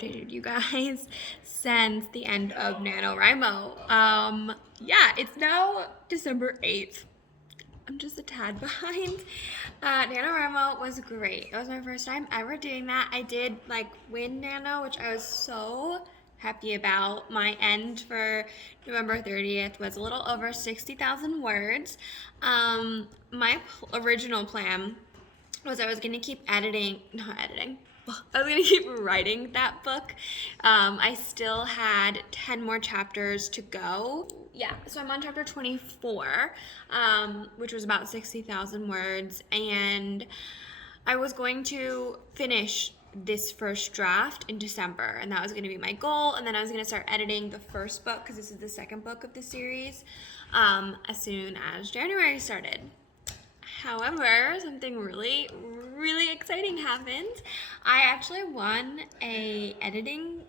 updated you guys since the end of NaNoWriMo. Yeah, it's now December 8th. I'm just a tad behind. NaNoWriMo was great. It was my first time ever doing that. I did win Nano, which I was so happy about. My end for November 30th was a little over 60,000 words. My original plan was I was going to keep I was going to keep writing that book. I still had 10 more chapters to go. Yeah, so I'm on chapter 24, which was about 60,000 words, and I was going to finish this first draft in December, and that was going to be my goal, and then I was going to start editing the first book, because this is the second book of the series, as soon as January started. However, something really, really exciting happened. I actually won a editing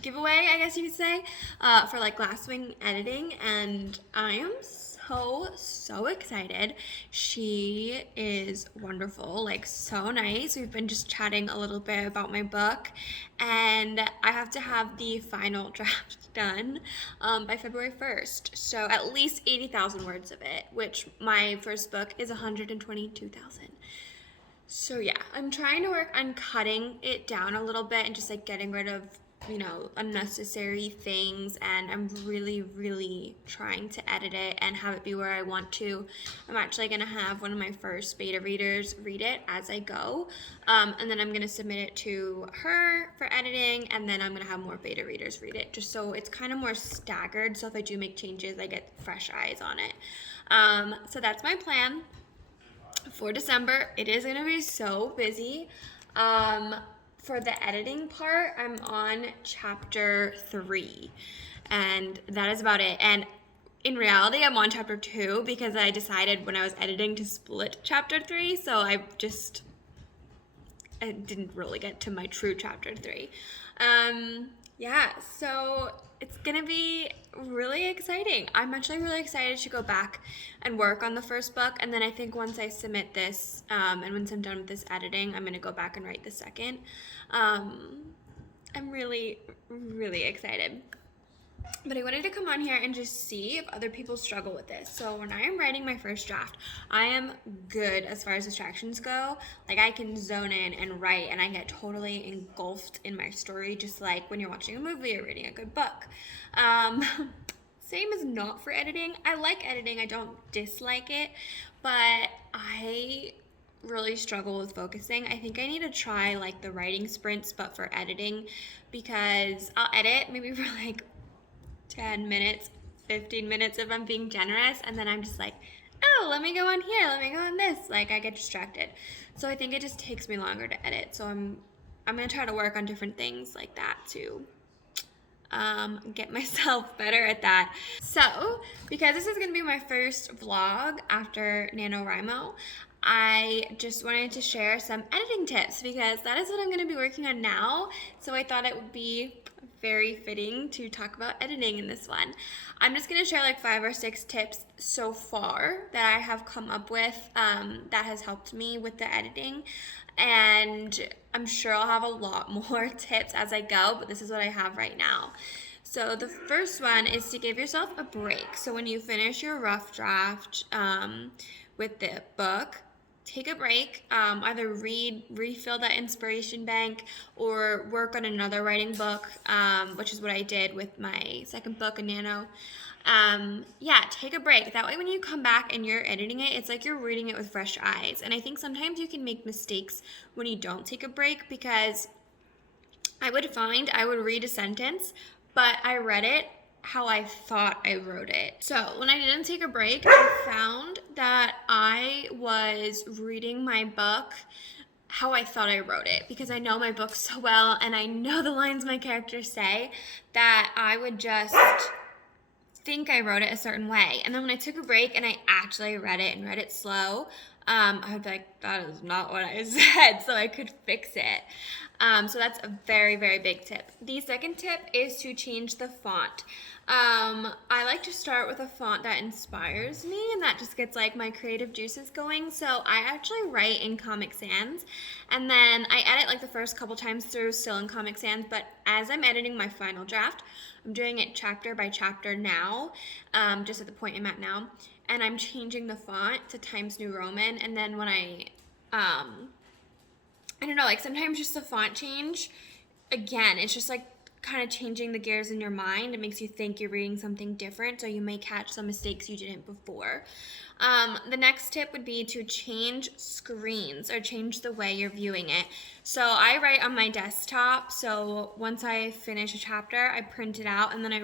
giveaway, I guess you could say, for Glasswing editing, and I am so excited. She is wonderful, so nice. We've been just chatting a little bit about my book, and I have to have the final draft done by February 1st, so at least 80,000 words of it, which my first book is 122,000. So yeah, I'm trying to work on cutting it down a little bit and just getting rid of unnecessary things, and I'm really trying to edit it and have it be where I want to. I'm actually gonna have one of my first beta readers read it as I go, and then I'm gonna submit it to her for editing, and then I'm gonna have more beta readers read it, just so it's kind of more staggered, so if I do make changes I get fresh eyes on it. So that's my plan for December. It is gonna be so busy. For the editing part, I'm on chapter 3, and that is about it. And in reality, I'm on chapter 2 because I decided when I was editing to split chapter 3, so I didn't really get to my true chapter 3. Yeah, so it's gonna be really exciting. I'm actually really excited to go back and work on the first book, and then I think once I submit this, and once I'm done with this editing, I'm gonna go back and write the second. I'm really excited. But I wanted to come on here and just see if other people struggle with this. So when I am writing my first draft, I am good as far as distractions go. I can zone in and write, and I get totally engulfed in my story, just like when you're watching a movie or reading a good book. Same is not for editing. I like editing, I don't dislike it, but I really struggle with focusing. I think I need to try the writing sprints, but for editing, because I'll edit maybe for 10 minutes, 15 minutes if I'm being generous, and then I'm just oh, let me go on here, let me go on this. I get distracted. So I think it just takes me longer to edit. So I'm gonna try to work on different things like that to get myself better at that. So, because this is gonna be my first vlog after NaNoWriMo, I just wanted to share some editing tips because that is what I'm gonna be working on now. So I thought it would be very fitting to talk about editing in this one. I'm just gonna share 5 or 6 tips so far that I have come up with that has helped me with the editing, and I'm sure I'll have a lot more tips as I go, but this is what I have right now. So the first one is to give yourself a break. So when you finish your rough draft with the book, take a break, either refill that inspiration bank, or work on another writing book, which is what I did with my second book in Nano. Yeah, take a break. That way when you come back and you're editing it, it's you're reading it with fresh eyes. And I think sometimes you can make mistakes when you don't take a break, because I would read a sentence, but I read it how I thought I wrote it. So when I didn't take a break, I found that I was reading my book how I thought I wrote it, because I know my book so well and I know the lines my characters say, that I would just think I wrote it a certain way. And then when I took a break and I actually read it and read it slow, I would be like, that is not what I said, so I could fix it. So that's a very, very big tip. The second tip is to change the font. I like to start with a font that inspires me and that just gets like my creative juices going. So I actually write in Comic Sans and then I edit like the first couple times through still in Comic Sans, but as I'm editing my final draft, I'm doing it chapter by chapter now, just at the point I'm at now. And I'm changing the font to Times New Roman. And then when I don't know, like sometimes just the font change, again, it's just like kind of changing the gears in your mind. It makes you think you're reading something different, so you may catch some mistakes you didn't before. The next tip would be to change screens or change the way you're viewing it. So I write on my desktop, so once I finish a chapter, I print it out and then I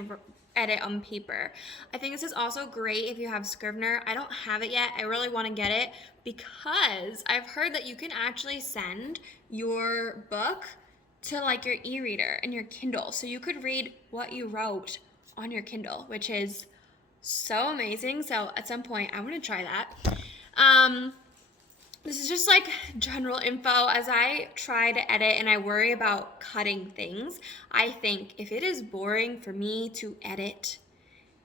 edit on paper. I think this is also great if you have Scrivener. I don't have it yet. I really want to get it because I've heard that you can actually send your book to like your e-reader and your Kindle. So you could read what you wrote on your Kindle, which is so amazing. So at some point I want to try that. This is just like general info. As I try to edit and I worry about cutting things, I think if it is boring for me to edit,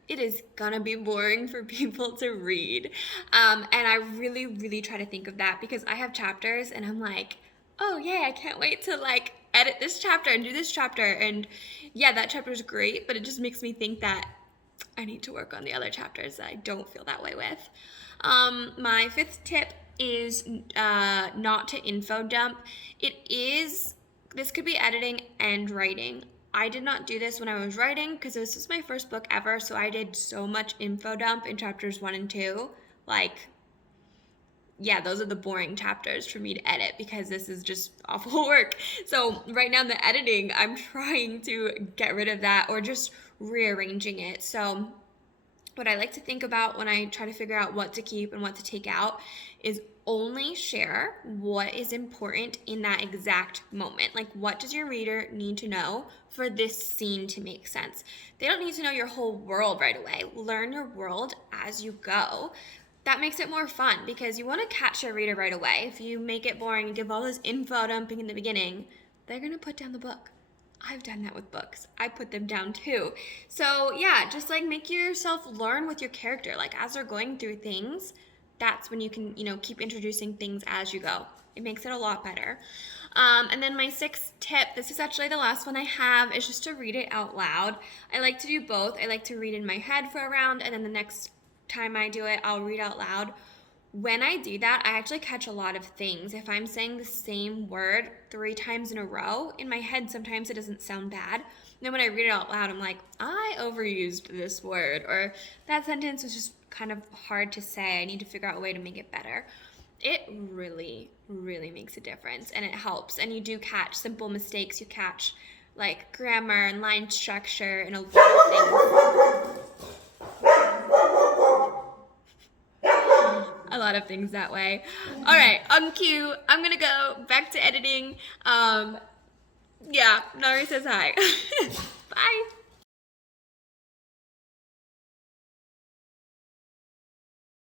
it is gonna be boring for people to read. And I really, really try to think of that because I have chapters and I'm like, oh yay, I can't wait to like edit this chapter and do this chapter. And yeah, that chapter is great, but it just makes me think that I need to work on the other chapters that I don't feel that way with. My fifth tip is not to info dump. This could be editing and writing. I did not do this when I was writing because this was my first book ever, so I did so much info dump in chapters 1 and 2. Like, yeah, those are the boring chapters for me to edit because this is just awful work. So right now in the editing, I'm trying to get rid of that or just rearranging it. So what I like to think about when I try to figure out what to keep and what to take out is only share what is important in that exact moment. Like, what does your reader need to know for this scene to make sense? They don't need to know your whole world right away. Learn your world as you go. That makes it more fun because you want to catch your reader right away. If you make it boring and give all this info dumping in the beginning, they're going to put down the book. I've done that with books. I put them down too. So yeah, just like make yourself learn with your character. Like as they're going through things, that's when you can, keep introducing things as you go. It makes it a lot better. And then my sixth tip, this is actually the last one I have, is just to read it out loud. I like to do both. I like to read in my head for a round, and then the next time I do it, I'll read out loud. When I do that, I actually catch a lot of things. If I'm saying the same word 3 times in a row, in my head sometimes it doesn't sound bad. And then when I read it out loud, I'm like, I overused this word, or that sentence was just kind of hard to say. I need to figure out a way to make it better. It really, really makes a difference, and it helps. And you do catch simple mistakes. You catch like grammar and line structure and a lot of things. A lot of things that way. All right, on cue, I'm gonna go back to editing. Yeah, Nari says hi. Bye.